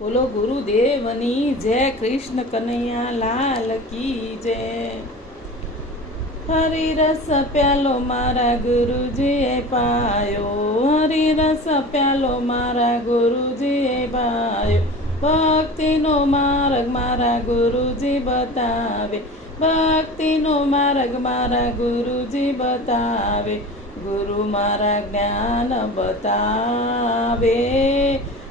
બોલો ગુરુદેવની જય, કૃષ્ણ કનૈયા લાલ કી જય. હરિરસ પ્યાલો મારા ગુરુજીએ પાયો, હરિરસ પ્યાલો મારા ગુરુજીએ પાયો. ભક્તિનો માર્ગ મારા ગુરુજી બતાવે, ભક્તિનો માર્ગ મારા ગુરુજી બતાવે, ગુરુ મારા જ્ઞાન બતાવે.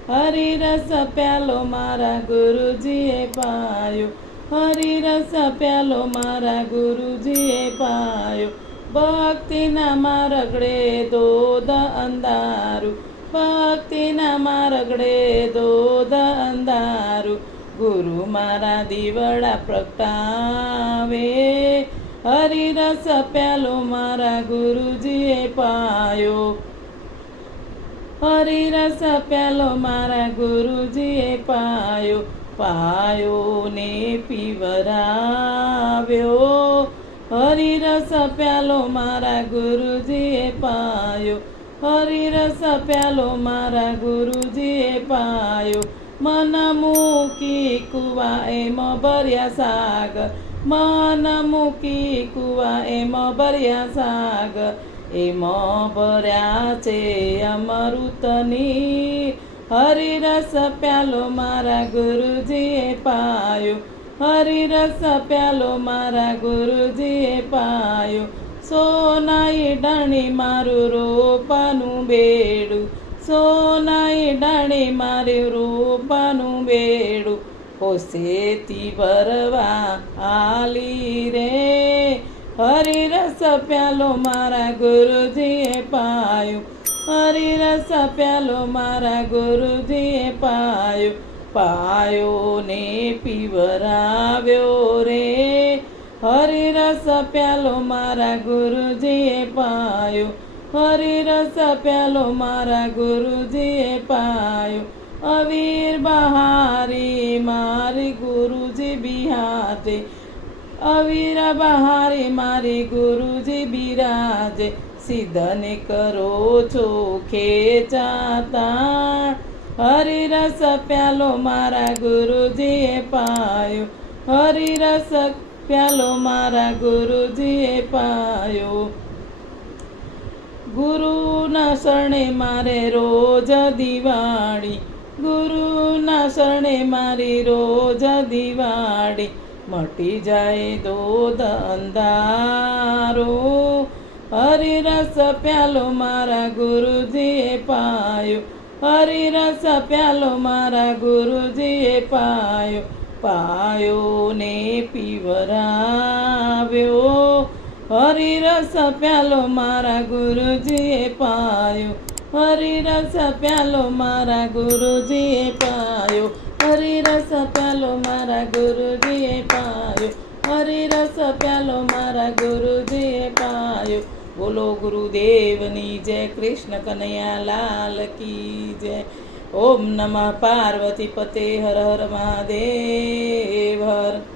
હરિરસ પ્યાલો મારા ગુરુજીએ પાયો. હરિરસ પ્યાલો મારા ગુરુજીએ પાયો. ભક્તિના મારગડે દોધ અંધારું. ભક્તિના મારગડે દોધ અંધારું. ગુરુ મારા દીવડા પ્રગટાવે. હરિરસ પ્યાલો મારા ગુરુજીએ પાયો. હરિરસ પ્યાલો મારા ગુરુજીએ પાયો પાયો ને પીવરાવ્યો હરિરસ પ્યાલો મારા ગુરુજીએ પાયો હરિરસ પ્યાલો મારા ગુરુજીએ પાયો મન મૂકી કુવા એમ ભર્યા સાગર મન મૂકી કુવા એમ ભર્યા સાગર એમ ભર્યા છે અમૃતની. હરિરસ પ્યાલો મારા ગુરુજીએ પાયો. હરિરસ પ્યાલો મારા ગુરુજીએ પાયો. સોનાઈ ડાણી મારું રોપાનું બેડું. સોનાઈ ડાણી મારું રોપાનું બેડું. હોશેથી ભરવા આલી રે. હરિરસ પ્યાલો મારા ગુરુજીએ પાયો હરિરસ પ્યાલો મારા ગુરુજીએ પાયો પાયો ને પીવરાવ્યો રે હરિરસ પ્યાલો મારા ગુરુજીએ પાયો હરિરસ પ્યાલો મારા ગુરુજીએ પાયો અવીર બહારી મારી ગુરુજી બિહાતે અવીર બહારી મારી ગુરુજી બિરાજે, સિદ્ધને કરો છો ખેચાતા હરિરસ પ્યાલો મારા ગુરુજીએ પાયો, હરિરસ પ્યાલો મારા ગુરુજીએ પાયો. ગુરુના શરણે મારે રોજ દિવાળી, ગુરુના શરણે મારી રોજ દિવાળી મટી જાય દોધ અંધારો. હરિરસ પ્યાલો મારા ગુરુજીએ પાયો. હરિરસ પ્યાલો મારા ગુરુજીએ પાયો. પાયો ને પીવરાવ્યો. હરિરસ પ્યાલો મારા ગુરુજીએ પાયો. હરિરસ પ્યાલો મારા ગુરુજીએ પાયો. હરિરસ પ્યાલો મારા ગુરુજીએ પાયો. હરિરસ પ્યાલો મારા ગુરુજીએ પાયો. બોલો ગુરુદેવની જય, કૃષ્ણ કનૈયા લાલ કી જય. ઓમ નમઃ પાર્વતી પતે હર હર મહાદેવ હર.